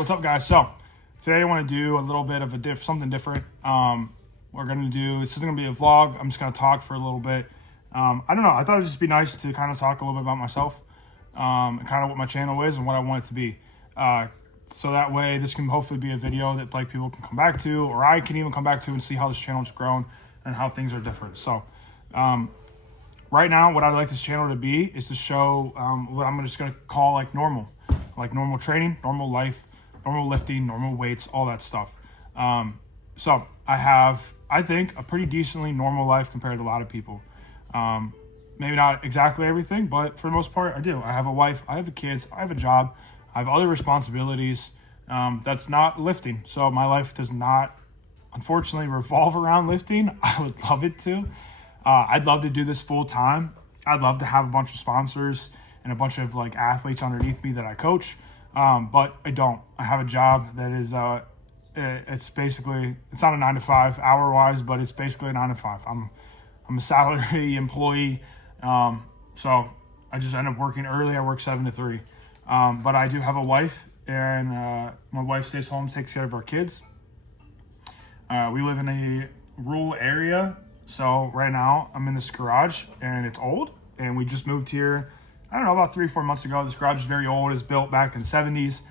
What's up, guys? So today I want to do a little bit of something different. We're gonna do this is gonna be a vlog. I'm just gonna talk for a little bit. I don't know. I thought it'd just be nice to kind of talk a little bit about myself, and kind of what my channel is and what I want it to be. So that way, this can hopefully be a video that like people can come back to, or I can even come back to and see how this channel's grown and how things are different. So, right now, what I'd like this channel to be is to show what I'm just gonna call like normal training, normal life, normal lifting, normal weights, all that stuff. So I have, I think, a pretty decently normal life compared to a lot of people. Maybe not exactly everything, but for the most part, I do. I have a wife, I have kids, I have a job, I have other responsibilities that's not lifting. So my life does not, unfortunately, revolve around lifting. I would love it to. I'd love to do this full time. I'd love to have a bunch of sponsors and a bunch of like athletes underneath me that I coach. But I don't. I have a job that is, it's basically, it's not a 9 to 5 hour wise, but it's basically a 9 to 5. I'm a salary employee. So I just end up working early. I work 7 to 3. But I do have a wife, and my wife stays home, takes care of our kids. We live in a rural area. So right now I'm in this garage and it's old, and we just moved here, I don't know, about 3-4 months ago. This garage is very old. It's built back in the 70s.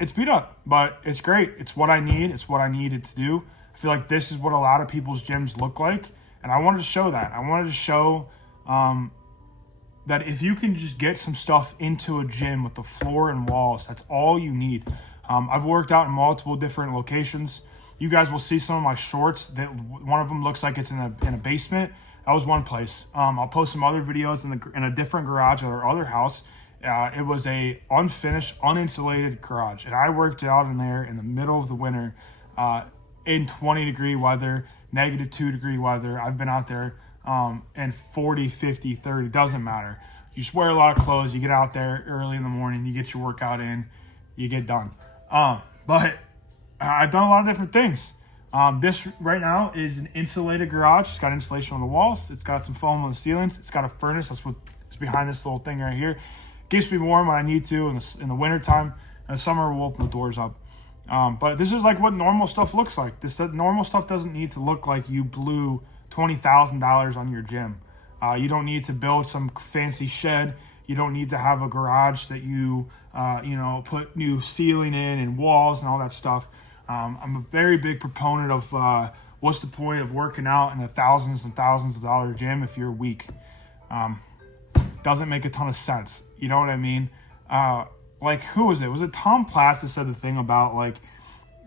It's beat up, but it's great. It's what I need. It's what I needed to do. I feel like this is what a lot of people's gyms look like. And I wanted to show that. I wanted to show that if you can just get some stuff into a gym with the floor and walls, that's all you need. I've worked out in multiple different locations. You guys will see some of my shorts that one of them looks like it's in a basement. That was one place. I'll post some other videos in a different garage at our other house. It was a unfinished, uninsulated garage, and I worked out in there in the middle of the winter, in 20-degree weather, -2-degree weather. I've been out there in 40, 50, 30, doesn't matter. You just wear a lot of clothes. You get out there early in the morning. You get your workout in. You get done. But I've done a lot of different things. This right now is an insulated garage. It's got insulation on the walls. It's got some foam on the ceilings. It's got a furnace. That's what's behind this little thing right here. Keeps me warm when I need to in the winter time. In the summer, we'll open the doors up. But this is like what normal stuff looks like. Normal stuff doesn't need to look like you blew $20,000 on your gym. You don't need to build some fancy shed. You don't need to have a garage that you put new ceiling in and walls and all that stuff. I'm a very big proponent of what's the point of working out in a thousands and thousands of dollar gym if you're weak. Doesn't make a ton of sense. You know what I mean? Like, who was it? Was it Tom Platz that said the thing about like,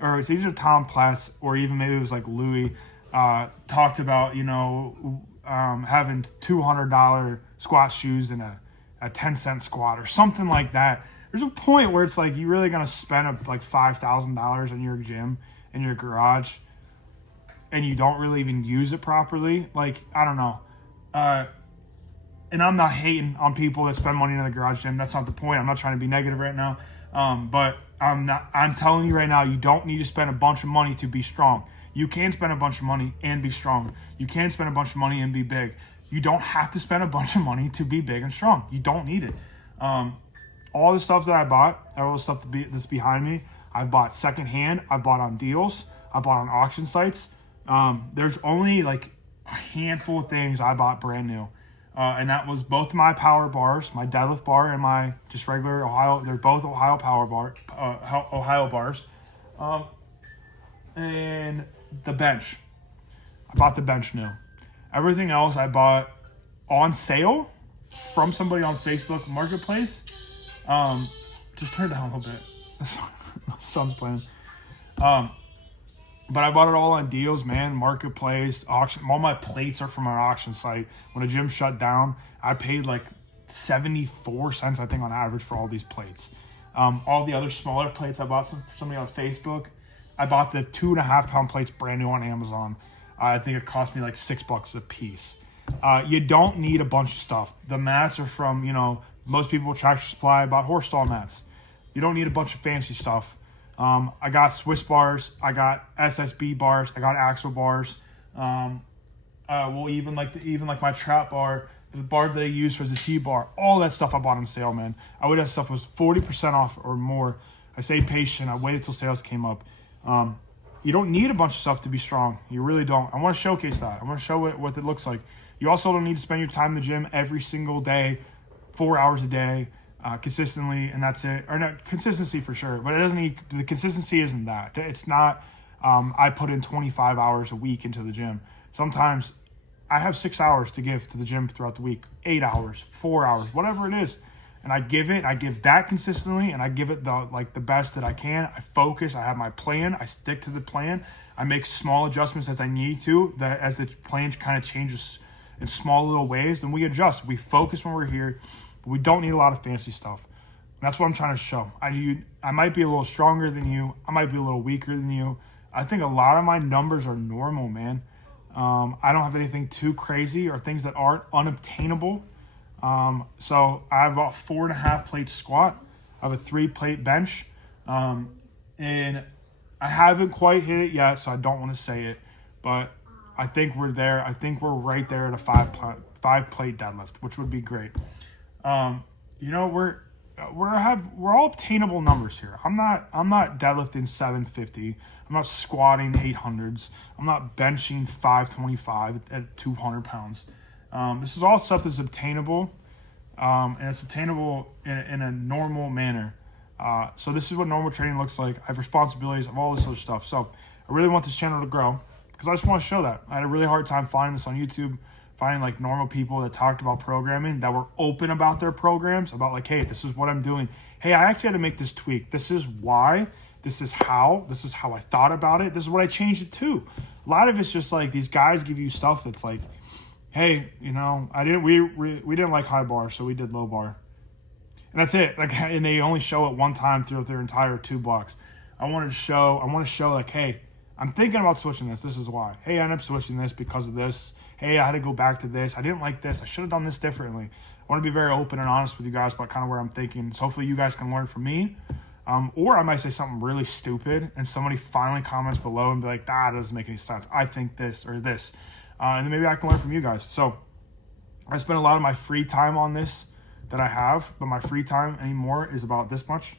or it's either Tom Platz or even maybe it was like Louis, talked about, having $200 squat shoes and a 10-cent squat or something like that. There's a point where it's like, you're really going to spend like $5,000 on your gym in your garage and you don't really even use it properly. Like, I don't know. And I'm not hating on people that spend money in the garage gym. That's not the point. I'm not trying to be negative right now. But I'm telling you right now, you don't need to spend a bunch of money to be strong. You can spend a bunch of money and be strong. You can spend a bunch of money and be big. You don't have to spend a bunch of money to be big and strong. You don't need it. All the stuff that I bought, all the stuff that's behind me, I've bought secondhand. I bought on deals. I bought on auction sites. There's only like a handful of things I bought brand new. And that was both my power bars, my deadlift bar and my just regular Ohio. They're both Ohio Ohio bars. And the bench. I bought the bench new. Everything else I bought on sale from somebody on Facebook Marketplace. Just turn it down a little bit. My son's playing. But I bought it all on deals, man. Marketplace, auction. All my plates are from an auction site. When a gym shut down, I paid like 74 cents, I think, on average for all these plates. All the other smaller plates I bought from somebody on Facebook. I bought the 2.5-pound plates brand new on Amazon. I think it cost me like $6 a piece. You don't need a bunch of stuff. The mats are from, most people at Tractor Supply. I bought horse stall mats. You don't need a bunch of fancy stuff. I got Swiss bars. I got SSB bars. I got Axle bars. Even like my trap bar, the bar that I use for the T-bar, all that stuff I bought on sale, man. I would have stuff was 40% off or more. I stayed patient. I waited till sales came up. You don't need a bunch of stuff to be strong. You really don't. I want to showcase that. I want to show it what it looks like. You also don't need to spend your time in the gym every single day, 4 hours a day, consistently, and that's it. Or not consistency for sure, but it doesn't need, the consistency isn't that. It's not, I put in 25 hours a week into the gym. Sometimes I have 6 hours to give to the gym throughout the week, 8 hours, 4 hours, whatever it is. And I give that consistently, and I give it the best that I can. I focus, I have my plan, I stick to the plan. I make small adjustments as I need to, that as the plan kind of changes in small little ways, then we adjust. We focus when we're here, but we don't need a lot of fancy stuff. And that's what I'm trying to show. I might be a little stronger than you. I might be a little weaker than you. I think a lot of my numbers are normal, man. I don't have anything too crazy or things that aren't unobtainable. So I have about 4.5 plate squat. I have a 3 plate bench. And I haven't quite hit it yet, so I don't want to say it, but I think we're there. I think we're right there at a 5 plate deadlift, which would be great. We're all obtainable numbers here. I'm not deadlifting 750. I'm not squatting 800s. I'm not benching 525 at 200 pounds. This is all stuff that's obtainable, and it's obtainable in a normal manner. So this is what normal training looks like. I have responsibilities of all this other stuff. So I really want this channel to grow because I just want to show that. I had a really hard time finding this on YouTube, finding like normal people that talked about programming, that were open about their programs, about like, hey, this is what I'm doing. Hey, I actually had to make this tweak. This is why. This is how I thought about it. This is what I changed it to. A lot of it's just like these guys give you stuff that's like, hey, we didn't like high bar, so we did low bar. And that's it. Like, and they only show it one time throughout their entire 2 blocks. I want to show like, hey, I'm thinking about switching this. This is why. Hey, I ended up switching this because of this. Hey, I had to go back to this. I didn't like this. I should have done this differently. I want to be very open and honest with you guys about kind of where I'm thinking. So hopefully you guys can learn from me. Or I might say something really stupid and somebody finally comments below and be like, that doesn't make any sense. I think this or this. And then maybe I can learn from you guys. So I spend a lot of my free time on this that I have, but my free time anymore is about this much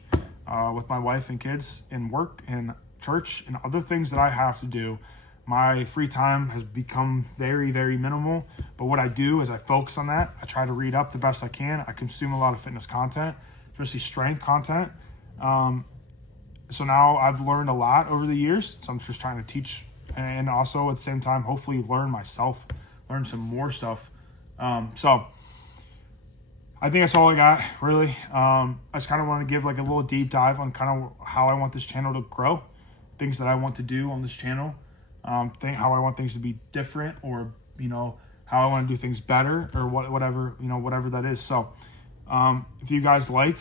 with my wife and kids and work and church and other things that I have to do. My free time has become very, very minimal, but what I do is I focus on that. I try to read up the best I can. I consume a lot of fitness content, especially strength content. So now I've learned a lot over the years, so I'm just trying to teach and also at the same time hopefully learn myself, learn some more stuff. So I think that's all I got, really. I just kind of want to give like a little deep dive on kind of how I want this channel to grow, things that I want to do on this channel, how I want things to be different, or, how I want to do things better, or whatever that is. So if you guys like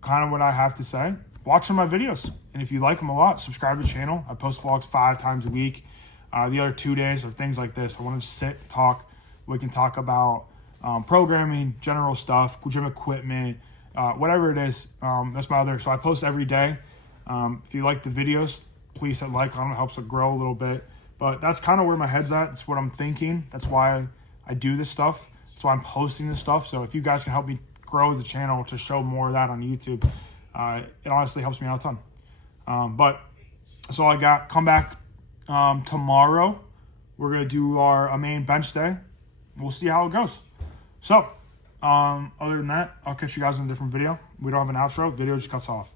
kind of what I have to say, watch some of my videos. And if you like them a lot, subscribe to the channel. I post vlogs 5 times a week. The other 2 days are things like this. I want to just sit, talk. We can talk about programming, general stuff, gym equipment, whatever it is. That's my other. So I post every day. If you like the videos, please hit like on them. It helps it grow a little bit. But that's kind of where my head's at. That's what I'm thinking. That's why I do this stuff. That's why I'm posting this stuff. So if you guys can help me grow the channel to show more of that on YouTube, it honestly helps me out a ton. But that's all I got. Come back tomorrow. We're going to do our main bench day. We'll see how it goes. So, other than that, I'll catch you guys in a different video. We don't have an outro. Video just cuts off.